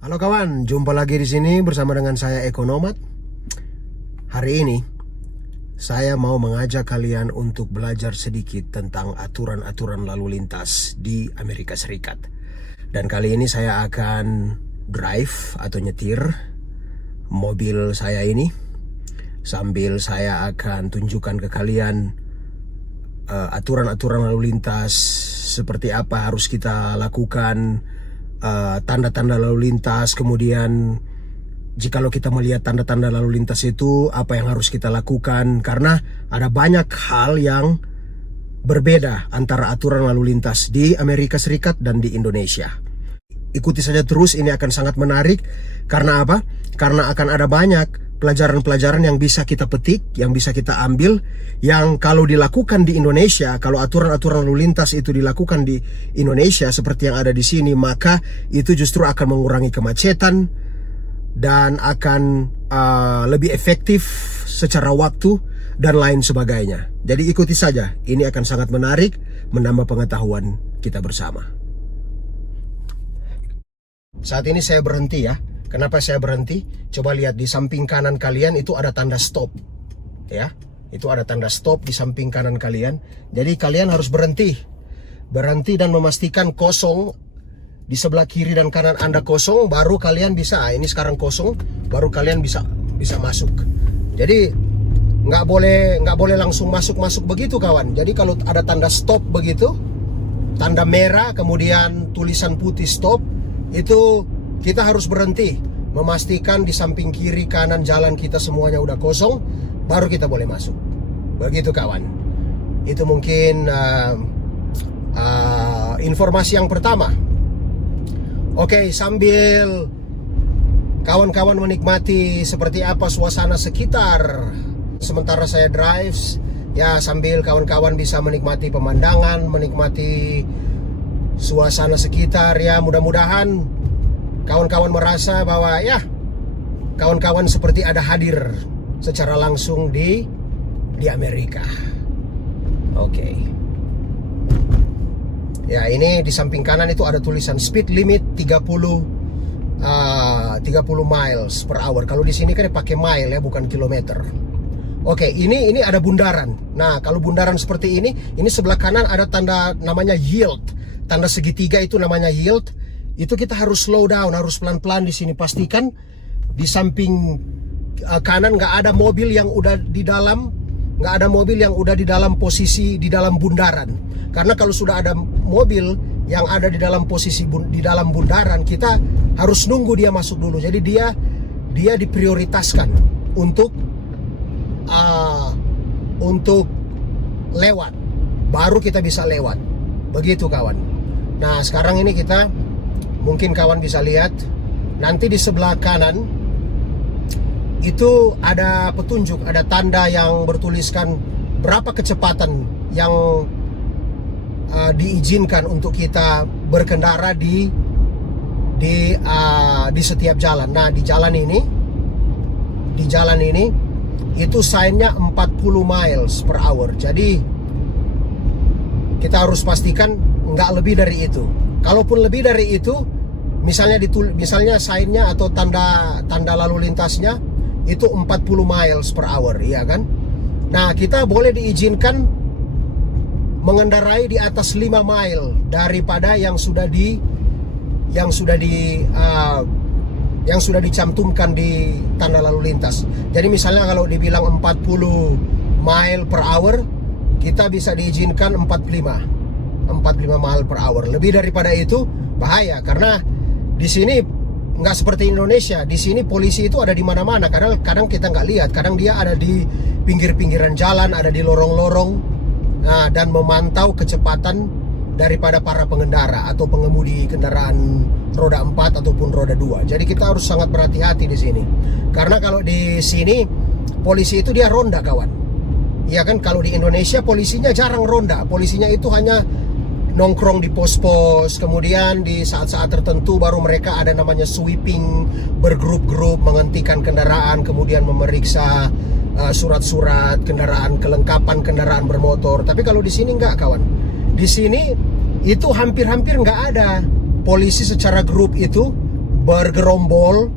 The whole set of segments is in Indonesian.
Halo kawan, jumpa lagi di sini bersama dengan saya Eko Nomad. Hari ini saya mau mengajak kalian untuk belajar sedikit tentang aturan-aturan lalu lintas di Amerika Serikat. Dan kali ini saya akan drive atau nyetir mobil saya ini sambil saya akan tunjukkan ke kalian aturan-aturan lalu lintas, seperti apa harus kita lakukan, tanda-tanda lalu lintas, kemudian jikalau kita melihat tanda-tanda lalu lintas itu apa yang harus kita lakukan, karena ada banyak hal yang berbeda antara aturan lalu lintas di Amerika Serikat dan di Indonesia. Ikuti saja terus, ini akan sangat menarik. Karena apa? Karena akan ada banyak pelajaran-pelajaran yang bisa kita petik, yang bisa kita ambil, yang kalau dilakukan di Indonesia, kalau aturan-aturan lalu lintas itu dilakukan di Indonesia seperti yang ada di sini, maka itu justru akan mengurangi kemacetan dan akan lebih efektif secara waktu dan lain sebagainya. Jadi ikuti saja, ini akan sangat menarik, menambah pengetahuan kita bersama. Saat ini saya berhenti ya. Kenapa saya berhenti? Coba lihat di samping kanan kalian itu ada tanda stop. Ya, itu ada tanda stop di samping kanan kalian. Jadi kalian harus berhenti. Berhenti dan memastikan kosong. Di sebelah kiri dan kanan Anda kosong, baru kalian bisa, ini sekarang kosong, baru kalian bisa masuk. Jadi nggak boleh langsung masuk begitu kawan. Jadi kalau ada tanda stop begitu, tanda merah kemudian tulisan putih stop, itu kita harus berhenti, memastikan di samping kiri kanan jalan kita semuanya udah kosong, baru kita boleh masuk. Begitu kawan. Itu mungkin informasi yang pertama. Oke, sambil kawan-kawan menikmati seperti apa suasana sekitar sementara saya drive, ya sambil kawan-kawan bisa menikmati pemandangan, menikmati suasana sekitar, ya mudah-mudahan kawan-kawan merasa bahwa ya kawan-kawan seperti ada hadir secara langsung di Amerika. Oke. Ya, ini di samping kanan itu ada tulisan speed limit 30 miles per hour. Kalau di sini kan pakai mile ya, bukan kilometer. Oke, ini ada bundaran. Nah, kalau bundaran seperti ini sebelah kanan ada tanda namanya yield. Tanda segitiga itu namanya yield. Itu kita harus slow down, harus pelan-pelan di sini. Pastikan di samping kanan nggak ada mobil yang udah di dalam, nggak ada mobil yang udah di dalam posisi di dalam bundaran. Karena kalau sudah ada mobil yang ada di dalam posisi di dalam bundaran, kita harus nunggu dia masuk dulu. Jadi dia diprioritaskan untuk lewat, baru kita bisa lewat. Begitu kawan. Nah, sekarang ini kita mungkin kawan bisa lihat nanti di sebelah kanan itu ada petunjuk, ada tanda yang bertuliskan berapa kecepatan yang diizinkan untuk kita berkendara di setiap jalan. Nah, di jalan ini itu sign-nya 40 miles per hour. Jadi kita harus pastikan nggak lebih dari itu. Kalaupun lebih dari itu, misalnya sign-nya atau tanda lalu lintasnya itu 40 miles per hour, ya kan? Nah, kita boleh diizinkan mengendarai di atas 5 mile daripada yang sudah dicantumkan di tanda lalu lintas. Jadi misalnya kalau dibilang 40 mile per hour, kita bisa diizinkan 45 mile per hour. Lebih daripada itu bahaya, karena di sini nggak seperti Indonesia. Di sini polisi itu ada di mana-mana. Kadang kita nggak lihat. Kadang dia ada di pinggir-pinggiran jalan, ada di lorong-lorong. Nah, dan memantau kecepatan daripada para pengendara atau pengemudi kendaraan roda 4 ataupun roda 2. Jadi kita harus sangat berhati-hati di sini. Karena kalau di sini polisi itu dia ronda kawan. Iya kan, kalau di Indonesia polisinya jarang ronda. Polisinya itu hanya nongkrong di pos-pos, kemudian di saat-saat tertentu baru mereka ada namanya sweeping, bergrup-grup menghentikan kendaraan, kemudian memeriksa surat-surat kendaraan, kelengkapan kendaraan bermotor. Tapi kalau di sini enggak kawan. Di sini itu hampir-hampir nggak ada polisi secara grup itu bergerombol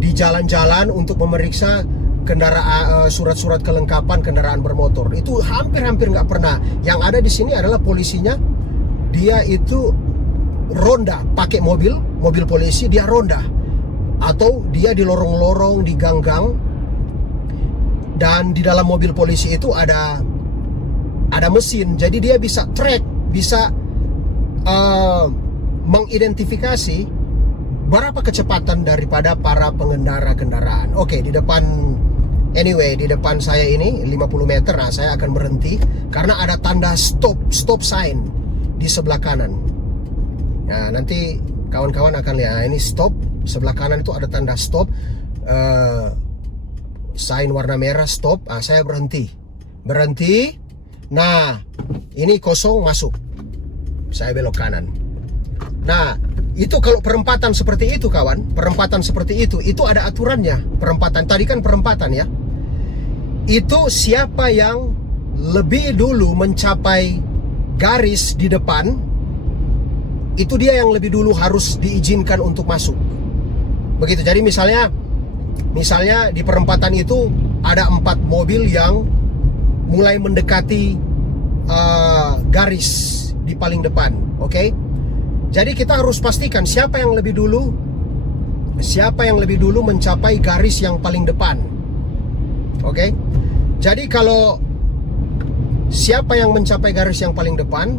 di jalan-jalan untuk memeriksa kendaraan, surat-surat kelengkapan kendaraan bermotor. Itu hampir-hampir nggak pernah. Yang ada di sini adalah polisinya, dia itu ronda pakai mobil polisi, dia ronda, atau dia di lorong-lorong, di gang-gang, dan di dalam mobil polisi itu ada mesin, jadi dia bisa track, bisa mengidentifikasi berapa kecepatan daripada para pengendara kendaraan. Oke, di depan saya ini 50 meter, nah saya akan berhenti karena ada tanda stop sign di sebelah kanan. Nah, nanti kawan-kawan akan lihat, nah, ini stop, sebelah kanan itu ada tanda stop, sign warna merah stop. Nah, saya berhenti. Nah, ini kosong, masuk. Saya belok kanan. Nah, itu kalau perempatan seperti itu, kawan, perempatan seperti itu ada aturannya. Perempatan tadi kan perempatan ya. Itu siapa yang lebih dulu mencapai garis di depan, itu dia yang lebih dulu harus diizinkan untuk masuk. Begitu. Jadi misalnya di perempatan itu ada 4 mobil yang mulai mendekati garis di paling depan, oke? Jadi kita harus pastikan siapa yang lebih dulu mencapai garis yang paling depan, oke? Jadi kalau siapa yang mencapai garis yang paling depan,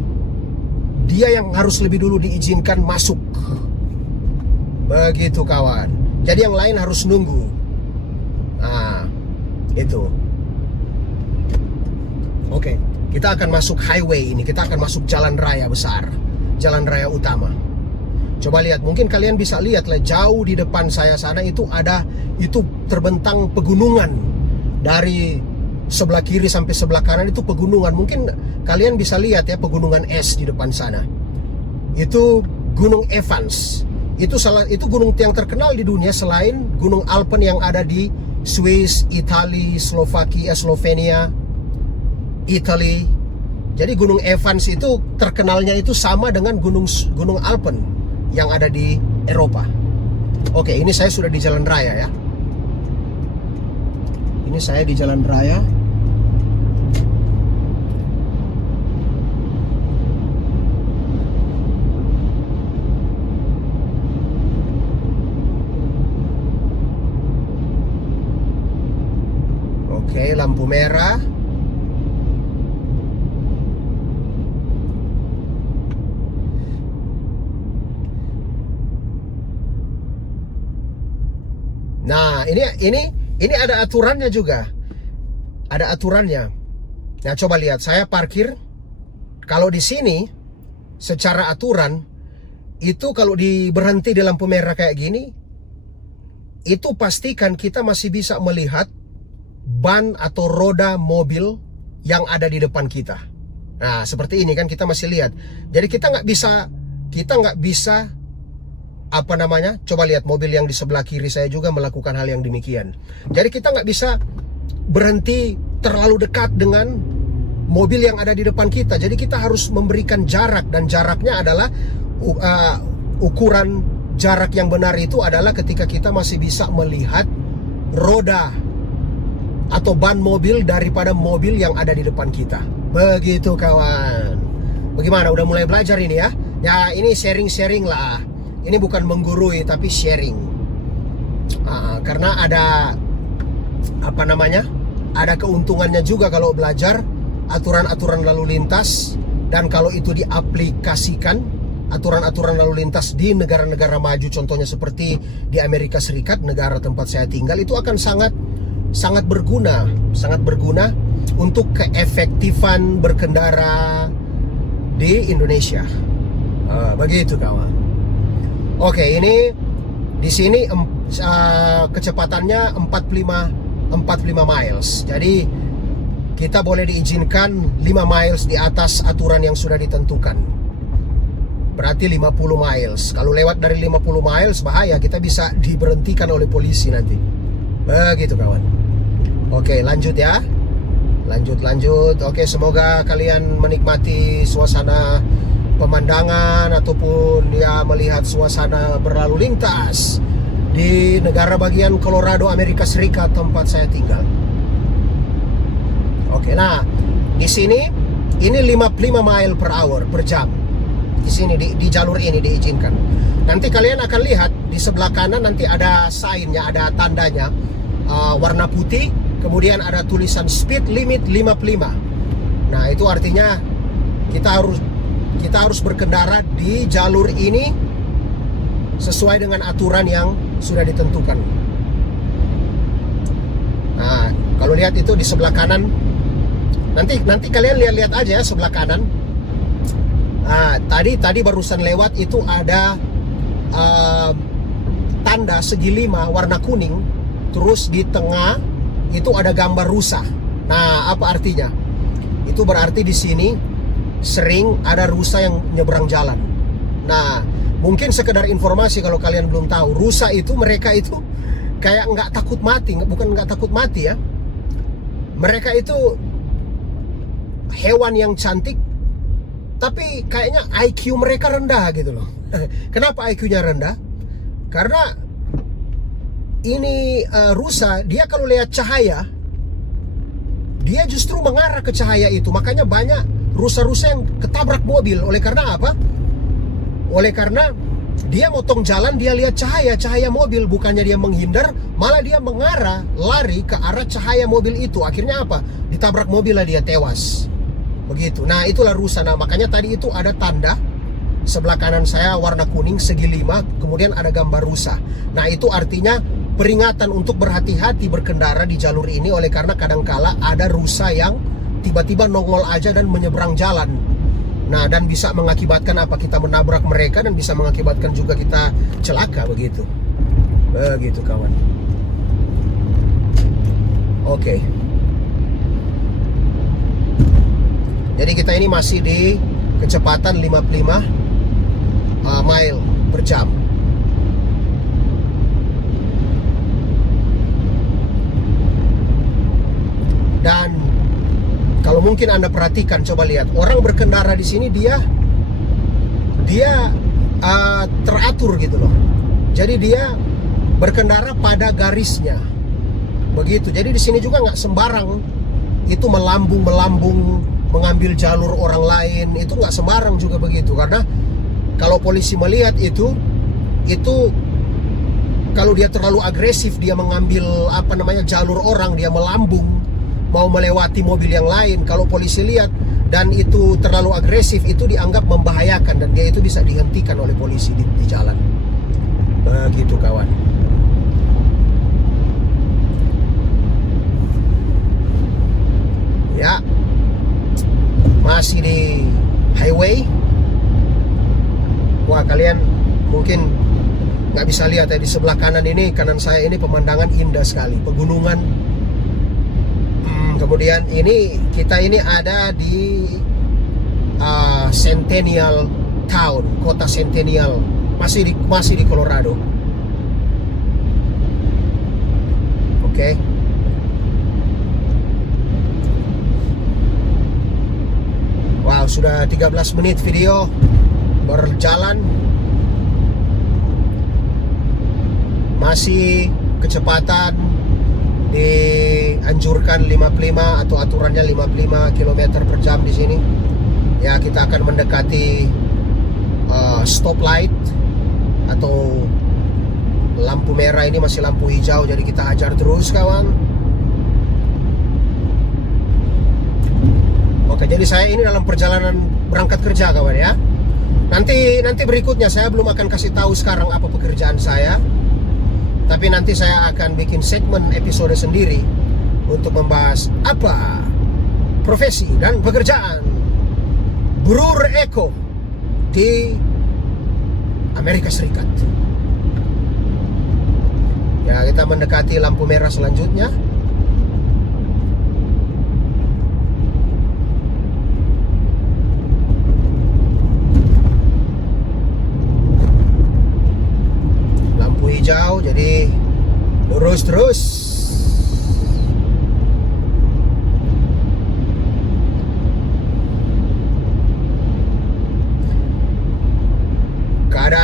dia yang harus lebih dulu diizinkan masuk. Begitu, kawan. Jadi yang lain harus nunggu. Nah, itu. Oke, kita akan masuk highway ini. Kita akan masuk jalan raya besar, jalan raya utama. Coba lihat, mungkin kalian bisa lihat lah, jauh di depan saya sana itu terbentang pegunungan. Dari sebelah kiri sampai sebelah kanan itu pegunungan. Mungkin kalian bisa lihat ya, pegunungan es di depan sana. Itu Gunung Evans. Itu gunung yang terkenal di dunia selain Gunung Alpen yang ada di Swiss, Italia, Slovakia, Slovenia, Italy. Jadi Gunung Evans itu terkenalnya itu sama dengan Gunung Alpen yang ada di Eropa. Oke, ini saya sudah di jalan raya ya. Ini saya di jalan raya. Oke, lampu merah. Nah, ini ada aturannya juga. Ada aturannya. Nah, coba lihat, saya parkir. Kalau di sini secara aturan itu kalau berhenti di lampu merah kayak gini, itu pastikan kita masih bisa melihat ban atau roda mobil yang ada di depan kita. Nah, seperti ini kan kita masih lihat. Jadi kita nggak bisa coba lihat mobil yang di sebelah kiri saya juga melakukan hal yang demikian. Jadi kita nggak bisa berhenti terlalu dekat dengan mobil yang ada di depan kita. Jadi kita harus memberikan jarak, dan jaraknya adalah ukuran jarak yang benar itu adalah ketika kita masih bisa melihat roda atau ban mobil daripada mobil yang ada di depan kita. Begitu, kawan. Bagaimana? Udah mulai belajar ini ya? Ya, ini sharing-sharing lah. Ini bukan menggurui tapi sharing. Karena ada ada keuntungannya juga kalau belajar aturan-aturan lalu lintas, dan kalau itu diaplikasikan aturan-aturan lalu lintas di negara-negara maju, contohnya seperti di Amerika Serikat, negara tempat saya tinggal, itu akan sangat berguna untuk keefektifan berkendara di Indonesia. Begitu, kawan. Oke, ini di sini kecepatannya 45 miles. Jadi kita boleh diizinkan 5 miles di atas aturan yang sudah ditentukan. Berarti 50 miles. Kalau lewat dari 50 miles bahaya, kita bisa diberhentikan oleh polisi nanti. Begitu, kawan. Oke, lanjut ya. Lanjut. Oke, semoga kalian menikmati suasana pemandangan ataupun dia melihat suasana berlalu lintas di negara bagian Colorado, Amerika Serikat, tempat saya tinggal. Oke, nah di sini ini 55 mile per hour per jam. Di sini di jalur ini diizinkan. Nanti kalian akan lihat di sebelah kanan nanti ada sign-nya, ada tandanya warna putih, kemudian ada tulisan speed limit 55. Nah, itu artinya kita harus berkendara di jalur ini sesuai dengan aturan yang sudah ditentukan. Nah, kalau lihat itu di sebelah kanan, nanti kalian lihat aja ya sebelah kanan. Nah, tadi barusan lewat itu ada tanda segi 5 warna kuning, terus di tengah itu ada gambar rusa. Nah, apa artinya? Itu berarti di sini sering ada rusa yang nyebrang jalan. Nah, mungkin sekedar informasi kalau kalian belum tahu, rusa itu mereka itu kayak nggak takut mati, bukan nggak takut mati ya. Mereka itu hewan yang cantik, tapi kayaknya IQ mereka rendah gitu loh. Kenapa IQ-nya rendah? Karena ini rusa, dia kalau lihat cahaya, dia justru mengarah ke cahaya itu. Makanya banyak rusa-rusa yang ketabrak mobil. Oleh karena apa? Oleh karena dia motong jalan, dia lihat cahaya mobil. Bukannya dia menghindar, malah dia mengarah, lari ke arah cahaya mobil itu. Akhirnya apa? Ditabrak mobil lah, dia tewas. Begitu. Nah, itulah rusa. Nah, makanya tadi itu ada tanda sebelah kanan saya warna kuning segi 5, kemudian ada gambar rusa. Nah, itu artinya peringatan untuk berhati-hati berkendara di jalur ini, oleh karena kadangkala ada rusa yang tiba-tiba nongol aja dan menyeberang jalan. Nah, dan bisa mengakibatkan apa? Kita menabrak mereka dan bisa mengakibatkan juga kita celaka, begitu. Begitu kawan. Oke. Jadi kita ini masih di kecepatan 55 mile per jam. Dan kalau mungkin Anda perhatikan, coba lihat orang berkendara di sini, dia teratur gitu loh. Jadi dia berkendara pada garisnya, begitu. Jadi di sini juga nggak sembarang itu melambung mengambil jalur orang lain, itu nggak sembarang juga begitu. Karena kalau polisi melihat itu kalau dia terlalu agresif, dia mengambil jalur orang, dia melambung mau melewati mobil yang lain, kalau polisi lihat dan itu terlalu agresif, itu dianggap membahayakan dan dia itu bisa dihentikan oleh polisi di jalan. Begitu kawan. Ya, masih di highway. Wah, kalian mungkin nggak bisa lihat ya, di sebelah kanan saya ini pemandangan indah sekali, pegunungan. Kemudian kita ini ada di Centennial Town, kota Centennial, masih di Colorado. Oke. Wow, sudah 13 menit video berjalan. Masih kecepatan dianjurkan 55 atau aturannya 55 km per jam di sini. Ya, kita akan mendekati stoplight atau lampu merah. Ini masih lampu hijau, jadi kita hajar terus kawan. Oke, jadi saya ini dalam perjalanan berangkat kerja kawan ya. Nanti berikutnya saya belum akan kasih tahu sekarang apa pekerjaan saya. Tapi nanti saya akan bikin segmen episode sendiri untuk membahas apa profesi dan pekerjaan Brur Eko di Amerika Serikat. Ya, kita mendekati lampu merah selanjutnya. Hijau, jadi lurus terus.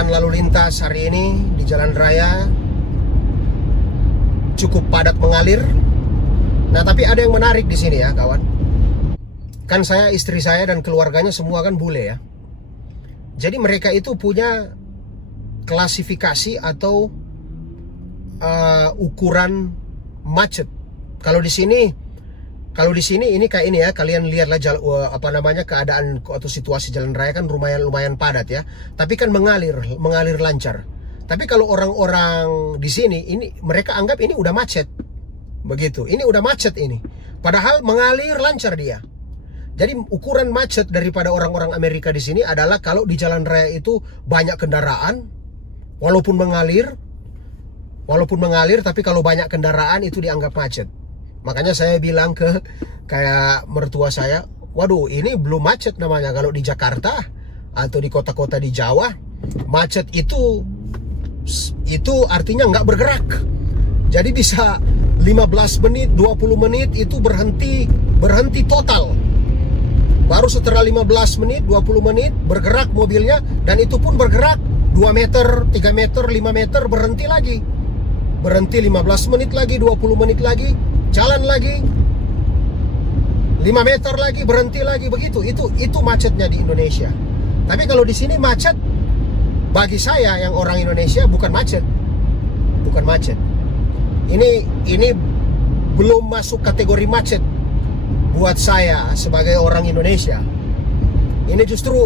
keadaan lalu lintas hari ini di jalan raya cukup padat mengalir. Nah, tapi ada yang menarik di sini ya, kawan. Kan saya, istri saya dan keluarganya semua kan bule ya. Jadi mereka itu punya klasifikasi atau ukuran macet. Kalau di sini ini kayak ini ya, kalian lihatlah keadaan atau situasi jalan raya kan lumayan padat ya. Tapi kan mengalir lancar. Tapi kalau orang-orang di sini ini mereka anggap ini udah macet. Begitu. Ini udah macet ini. Padahal mengalir lancar dia. Jadi ukuran macet daripada orang-orang Amerika di sini adalah kalau di jalan raya itu banyak kendaraan, walaupun mengalir, tapi kalau banyak kendaraan itu dianggap macet. Makanya saya bilang ke kayak mertua saya, waduh ini belum macet namanya. Kalau di Jakarta atau di kota-kota di Jawa, macet itu artinya nggak bergerak. Jadi bisa 15 menit, 20 menit itu berhenti total. Baru setelah 15 menit, 20 menit bergerak mobilnya, dan itu pun bergerak 2 meter, 3 meter, 5 meter, berhenti lagi. Berhenti 15 menit lagi, 20 menit lagi, jalan lagi. 5 meter lagi, berhenti lagi, begitu. Itu macetnya di Indonesia. Tapi kalau di sini macet, bagi saya yang orang Indonesia bukan macet. Bukan macet. Ini belum masuk kategori macet buat saya sebagai orang Indonesia. Ini justru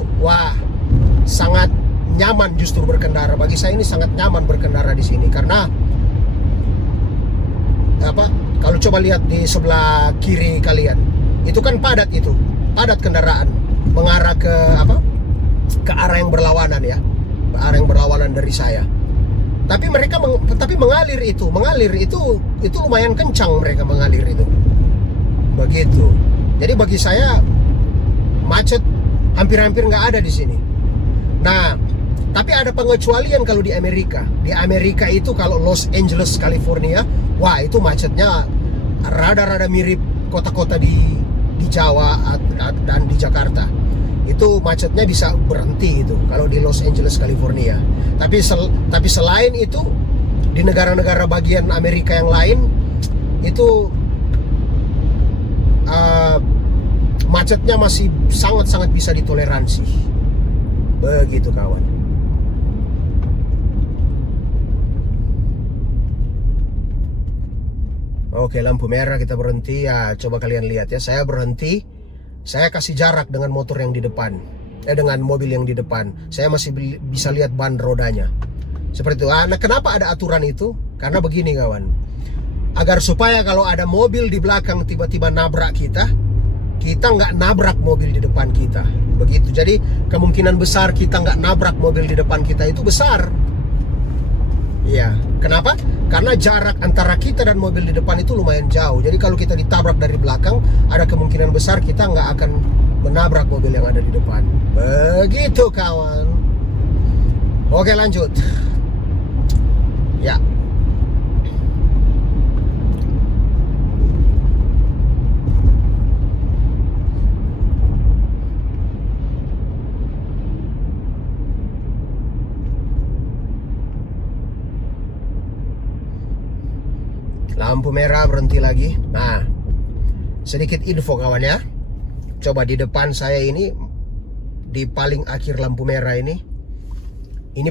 sangat nyaman justru berkendara. Bagi saya ini sangat nyaman berkendara di sini karena kalau coba lihat di sebelah kiri kalian, itu kan padat kendaraan mengarah ke arah yang berlawanan ya, ke arah yang berlawanan dari saya. Tapi mereka mengalir itu lumayan kencang mereka mengalir itu. Begitu. Jadi bagi saya macet hampir-hampir nggak ada di sini. Nah, tapi ada pengecualian kalau di Amerika. Di Amerika itu kalau Los Angeles, California, itu macetnya rada-rada mirip kota-kota di Jawa dan di Jakarta. Itu macetnya bisa berhenti itu kalau di Los Angeles, California. Tapi selain itu di negara-negara bagian Amerika yang lain itu macetnya masih sangat-sangat bisa ditoleransi. Begitu kawan. Oke, lampu merah kita berhenti ya. Coba kalian lihat ya, saya berhenti. Saya kasih jarak dengan motor yang di depan, dengan mobil yang di depan. Saya masih bisa lihat ban rodanya. Seperti itu. Nah, kenapa ada aturan itu? Karena begini kawan. Agar supaya kalau ada mobil di belakang tiba-tiba nabrak kita nggak nabrak mobil di depan kita. Begitu. Jadi kemungkinan besar kita nggak nabrak mobil di depan kita itu besar. Iya. Kenapa? Karena jarak antara kita dan mobil di depan itu lumayan jauh. Jadi kalau kita ditabrak dari belakang, ada kemungkinan besar kita nggak akan menabrak mobil yang ada di depan. Begitu kawan. Oke, lanjut. Ya. Lampu merah berhenti lagi. Nah, sedikit info kawan ya. Coba di depan saya ini, di paling akhir lampu merah ini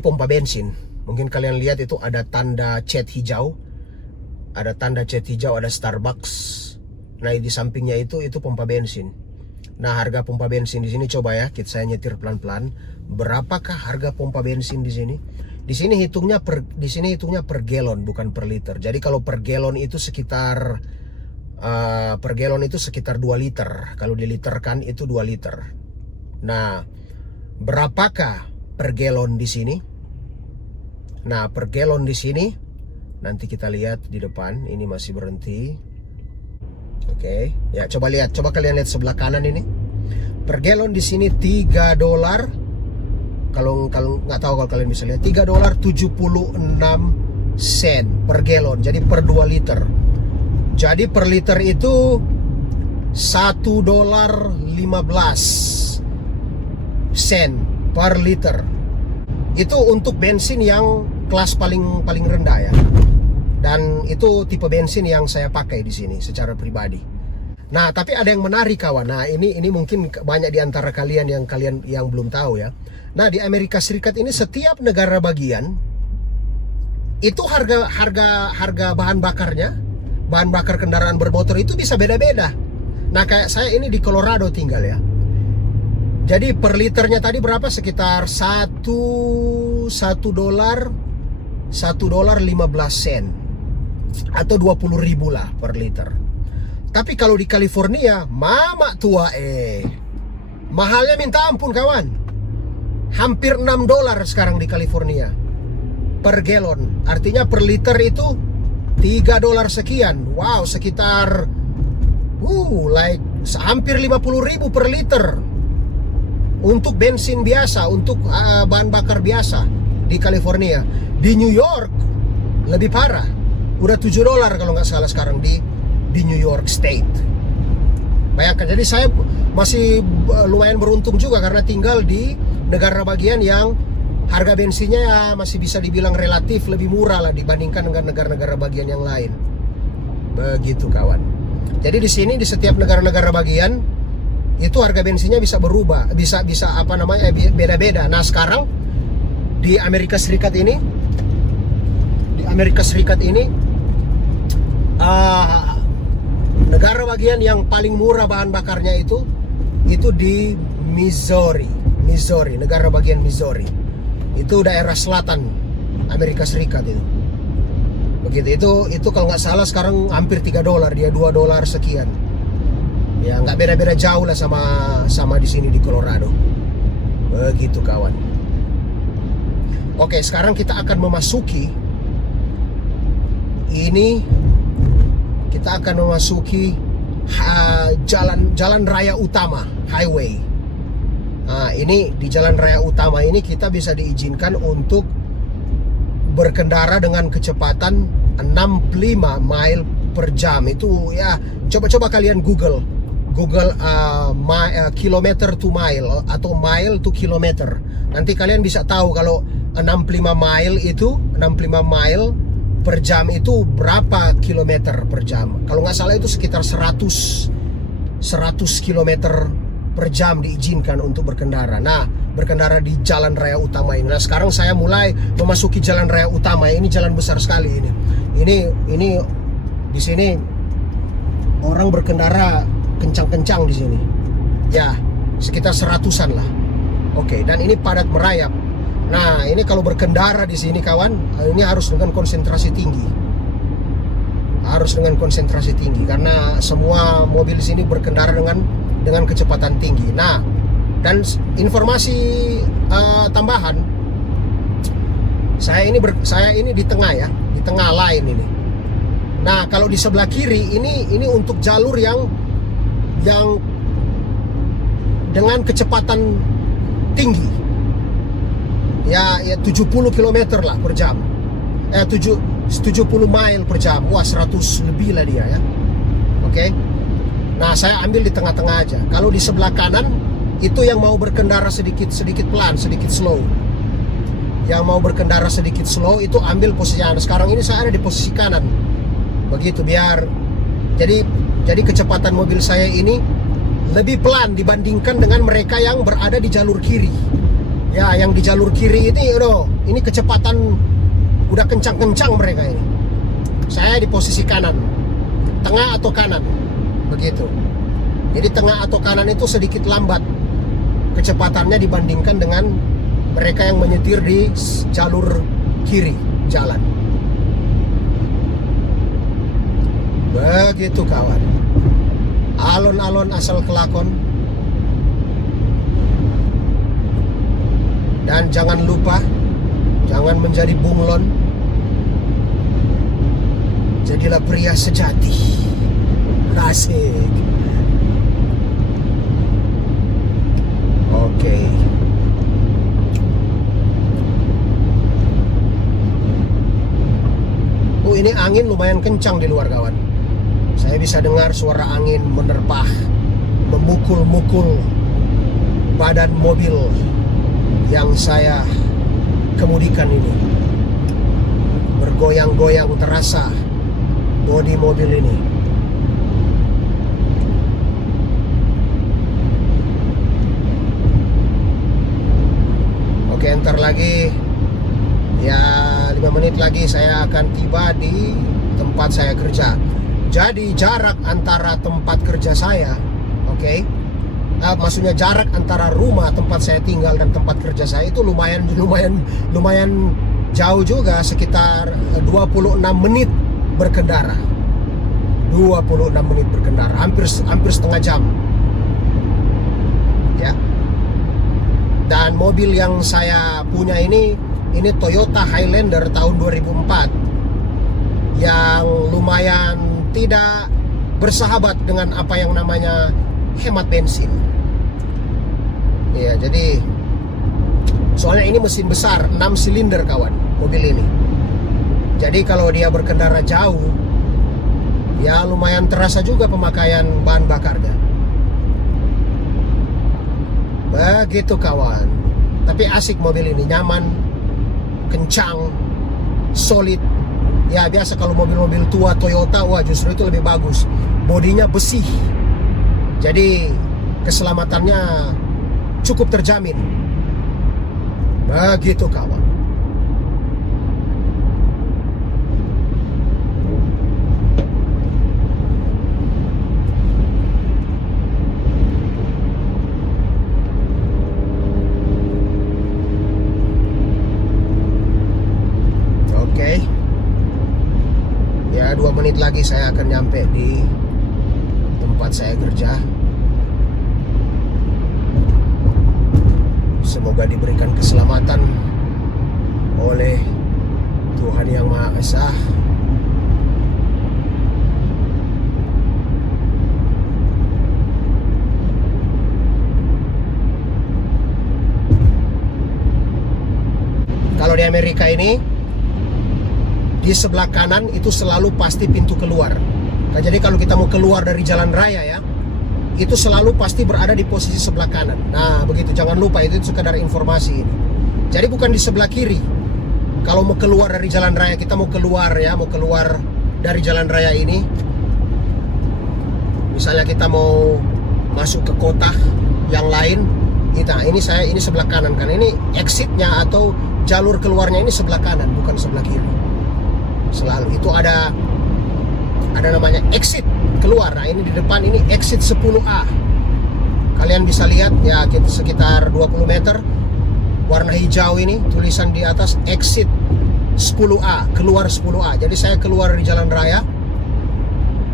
pompa bensin. Mungkin kalian lihat itu ada tanda cat hijau. Ada tanda cat hijau, ada Starbucks. Nah, di sampingnya itu pompa bensin. Nah, harga pompa bensin di sini coba ya, saya nyetir pelan-pelan. Berapakah harga pompa bensin di sini? Di sini hitungnya per galon, bukan per liter. Jadi kalau per galon itu sekitar 2 liter. Kalau diliterkan itu 2 liter. Nah, berapakah per galon di sini? Nah, per galon di sini nanti kita lihat di depan. Ini masih berhenti. Oke, ya coba kalian lihat sebelah kanan ini. Per galon di sini $3. Kalau nggak tahu, kalau kalian bisa lihat $3.76 per galon. Jadi per 2 liter. Jadi per liter itu $1.15 per liter. Itu untuk bensin yang kelas paling rendah ya. Dan itu tipe bensin yang saya pakai di sini secara pribadi. Nah, tapi ada yang menarik kawan. Nah, ini mungkin banyak di antara kalian yang belum tahu ya. Nah, di Amerika Serikat ini setiap negara bagian itu harga bahan bakarnya, bahan bakar kendaraan bermotor itu bisa beda-beda. Nah, kayak saya ini di Colorado tinggal ya. Jadi per liternya tadi berapa? Sekitar $1 $1.15 atau 20.000 lah per liter. Tapi kalau di California, mama tua mahalnya minta ampun kawan. Hampir $6 sekarang di California per gallon. Artinya per liter itu $3 sekian. Wow, sekitar hampir 50.000 per liter. Untuk bensin biasa, untuk bahan bakar biasa di California. Di New York lebih parah, udah $7 kalau nggak salah sekarang di New York State. Bayangkan, jadi saya masih lumayan beruntung juga karena tinggal di negara bagian yang harga bensinnya ya masih bisa dibilang relatif lebih murah lah dibandingkan dengan negara-negara bagian yang lain. Begitu kawan. Jadi di sini di setiap negara-negara bagian itu harga bensinnya bisa berubah, bisa beda-beda. Nah, sekarang di Amerika Serikat ini negara bagian yang paling murah bahan bakarnya itu di Missouri, negara bagian Missouri. Itu daerah selatan Amerika Serikat itu. Begitu, itu kalau nggak salah sekarang hampir $3, dia $2 sekian. Ya nggak beda-beda jauh lah sama di sini di Colorado. Begitu kawan. Oke, sekarang kita akan memasuki jalan raya utama, highway. Nah, ini di jalan raya utama ini kita bisa diizinkan untuk berkendara dengan kecepatan 65 mile per jam. Itu ya, coba kalian Google kilometer to mile atau mile to kilometer. Nanti kalian bisa tahu kalau 65 mile per jam itu berapa kilometer per jam. Kalau nggak salah itu sekitar 100 kilometer per jam diizinkan untuk berkendara. Nah, berkendara di jalan raya utama ini. Nah, sekarang saya mulai memasuki jalan raya utama. Ini jalan besar sekali ini. Ini di sini orang berkendara kencang-kencang di sini. Ya, sekitar 100-an lah. Oke, dan ini padat merayap. Nah, ini kalau berkendara di sini kawan, ini harus dengan konsentrasi tinggi. Karena semua mobil di sini berkendara dengan kecepatan tinggi. Nah, dan informasi tambahan, saya ini di tengah ya, di tengah line ini. Nah, kalau di sebelah kiri ini untuk jalur yang dengan kecepatan tinggi. Ya 70 km lah per jam. 70 mile per jam. Wah, 100 lebih lah dia ya. Oke. Nah, saya ambil di tengah-tengah aja. Kalau di sebelah kanan itu yang mau berkendara sedikit pelan, sedikit slow. Yang mau berkendara sedikit slow itu ambil posisinya. Sekarang ini saya ada di posisi kanan. Begitu, biar jadi kecepatan mobil saya ini lebih pelan dibandingkan dengan mereka yang berada di jalur kiri. Ya, yang di jalur kiri ini kecepatan udah kencang-kencang mereka ini. Saya di posisi kanan, tengah atau kanan, begitu. Jadi tengah atau kanan itu sedikit lambat kecepatannya dibandingkan dengan mereka yang menyetir di jalur kiri jalan. Begitu kawan. Alon-alon asal kelakon. Dan jangan lupa, jangan menjadi bunglon. Jadilah pria sejati. Asik. Oke. Ini angin lumayan kencang di luar kawan. Saya bisa dengar suara angin menerpah, memukul-mukul badan mobil yang saya kemudikan ini. Bergoyang-goyang terasa bodi mobil ini. Oke, ntar lagi ya 5 menit lagi saya akan tiba di tempat saya kerja. Jadi jarak antara tempat kerja saya, oke, maksudnya jarak antara rumah tempat saya tinggal dan tempat kerja saya itu lumayan jauh juga, sekitar 26 menit berkendara. 26 menit berkendara, hampir setengah jam. Ya. Dan mobil yang saya punya ini Toyota Highlander tahun 2004 yang lumayan tidak bersahabat dengan apa yang namanya hemat bensin. Ya, jadi soalnya ini mesin besar 6 silinder kawan mobil ini. Jadi kalau dia berkendara jauh ya lumayan terasa juga pemakaian bahan bakarnya. Begitu kawan. Tapi asik mobil ini, nyaman, kencang, solid. Ya biasa kalau mobil-mobil tua Toyota, wah justru itu lebih bagus. Bodinya bersih. Jadi keselamatannya cukup terjamin. Begitu kawan. Ya 2 menit lagi saya akan nyampe di tempat saya kerja. Semoga diberikan keselamatan oleh Tuhan Yang Maha Esa. Kalau di Amerika ini, di sebelah kanan itu selalu pasti pintu keluar. Nah, jadi kalau kita mau keluar dari jalan raya ya, itu selalu pasti berada di posisi sebelah kanan. Nah begitu, jangan lupa, itu sekedar informasi ini. Jadi bukan di sebelah kiri. Kalau mau keluar dari jalan raya, kita mau keluar dari jalan raya ini, misalnya kita mau masuk ke kota yang lain, ini sebelah kanan kan. Ini exitnya atau jalur keluarnya ini sebelah kanan, bukan sebelah kiri. Selalu itu ada namanya exit keluar. Nah ini di depan ini exit 10A. Kalian bisa lihat ya, sekitar 20 meter, warna hijau ini tulisan di atas exit 10A, keluar 10A. Jadi saya keluar di jalan raya.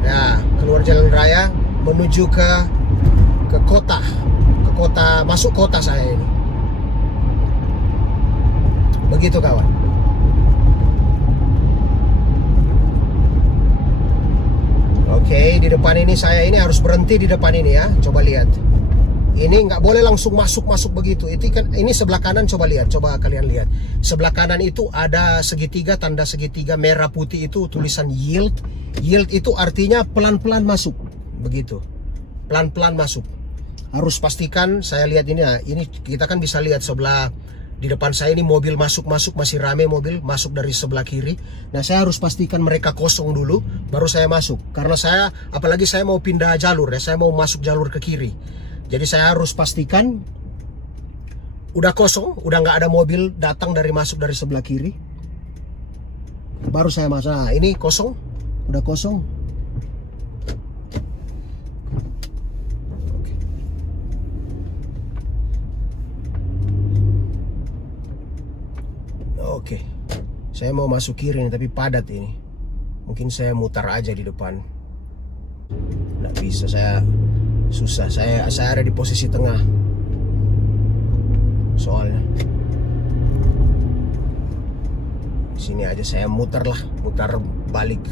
Ya, keluar jalan raya menuju ke kota, masuk kota saya ini. Begitu kawan. Oke, di depan ini saya ini harus berhenti di depan ini ya. Coba lihat. Ini nggak boleh langsung masuk begitu. Ini sebelah kanan, coba lihat, coba kalian lihat. Sebelah kanan itu ada segitiga, tanda segitiga merah putih itu tulisan yield. Yield itu artinya pelan-pelan masuk. Begitu. Pelan-pelan masuk. Harus pastikan, saya lihat ini ya. Ini kita kan bisa lihat sebelah di depan saya ini mobil masuk masih rame mobil masuk dari sebelah kiri. Nah saya harus pastikan mereka kosong dulu baru saya masuk, karena apalagi saya mau pindah jalur ya, saya mau masuk jalur ke kiri. Jadi saya harus pastikan udah kosong, udah nggak ada mobil datang masuk dari sebelah kiri, baru saya masuk. Nah ini kosong, udah kosong. Oke, saya mau masuk kiri nih, tapi padat ini. Mungkin saya mutar aja di depan. Nggak bisa, susah. Saya ada di posisi tengah. Soalnya di sini aja saya mutar balik.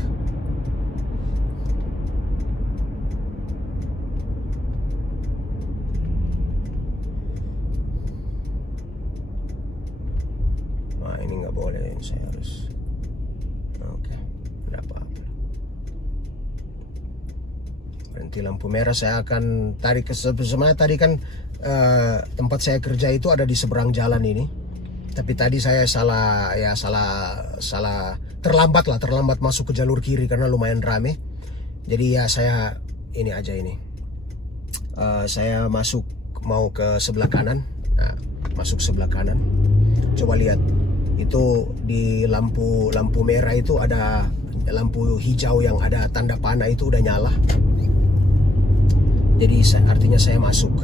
Ini nggak boleh, saya harus. Oke, nggak apa-apa. Berhenti lampu merah, saya akan tarik ke sebenarnya tadi kan tempat saya kerja itu ada di seberang jalan ini. Tapi tadi saya salah terlambat masuk ke jalur kiri karena lumayan rame. Jadi ya saya saya mau ke sebelah kanan. Nah, masuk sebelah kanan. Coba lihat, itu di lampu merah itu ada lampu hijau yang ada tanda panah itu udah nyala. Jadi artinya saya masuk.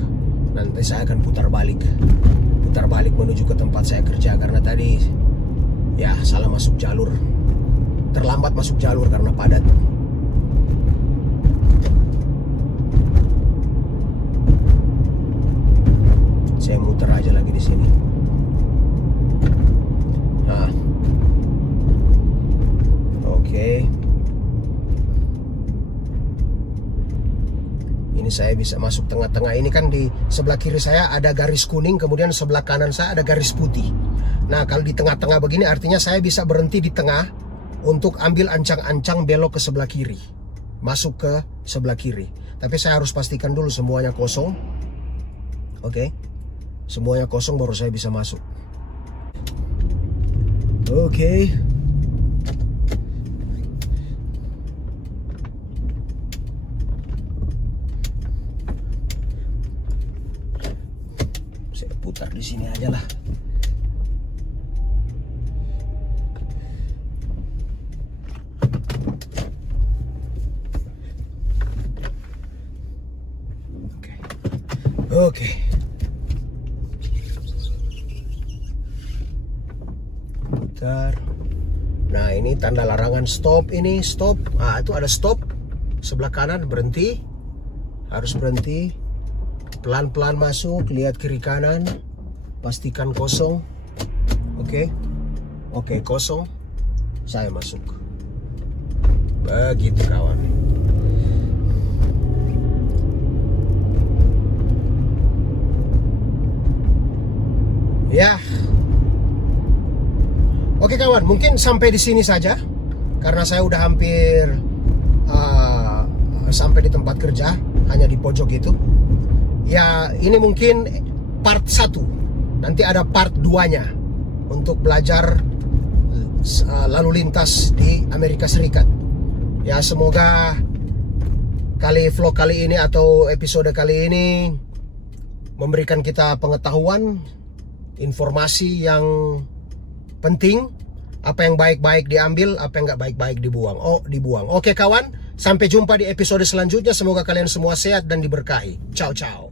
Nanti saya akan putar balik menuju ke tempat saya kerja karena tadi ya salah masuk jalur, terlambat masuk jalur karena padat. Saya muter aja lagi di sini. Nah, oke. Ini saya bisa masuk tengah-tengah. Ini kan di sebelah kiri saya ada garis kuning, kemudian sebelah kanan saya ada garis putih. Nah, kalau di tengah-tengah begini artinya saya bisa berhenti di tengah untuk ambil ancang-ancang belok ke sebelah kiri, masuk ke sebelah kiri. Tapi saya harus pastikan dulu semuanya kosong. Oke, semuanya kosong baru saya bisa masuk. Oke. Saya putar di sini aja lah. Oke. Putar. Nah, ini tanda larangan stop, ini stop. Ah, itu ada stop. Sebelah kanan berhenti. Harus berhenti. Pelan-pelan masuk, lihat kiri kanan. Pastikan kosong. Oke. Oke, kosong. Saya masuk. Begitu kawan. Ya. Oke kawan, mungkin sampai di sini saja karena saya udah hampir sampai di tempat kerja, hanya di pojok itu. Ya, ini mungkin part 1. Nanti ada part 2-nya untuk belajar lalu lintas di Amerika Serikat. Ya, semoga vlog kali ini atau episode kali ini memberikan kita pengetahuan, informasi yang penting. Apa yang baik-baik diambil, apa yang nggak baik-baik dibuang. Dibuang. Oke kawan, sampai jumpa di episode selanjutnya. Semoga kalian semua sehat dan diberkahi. Ciao, ciao.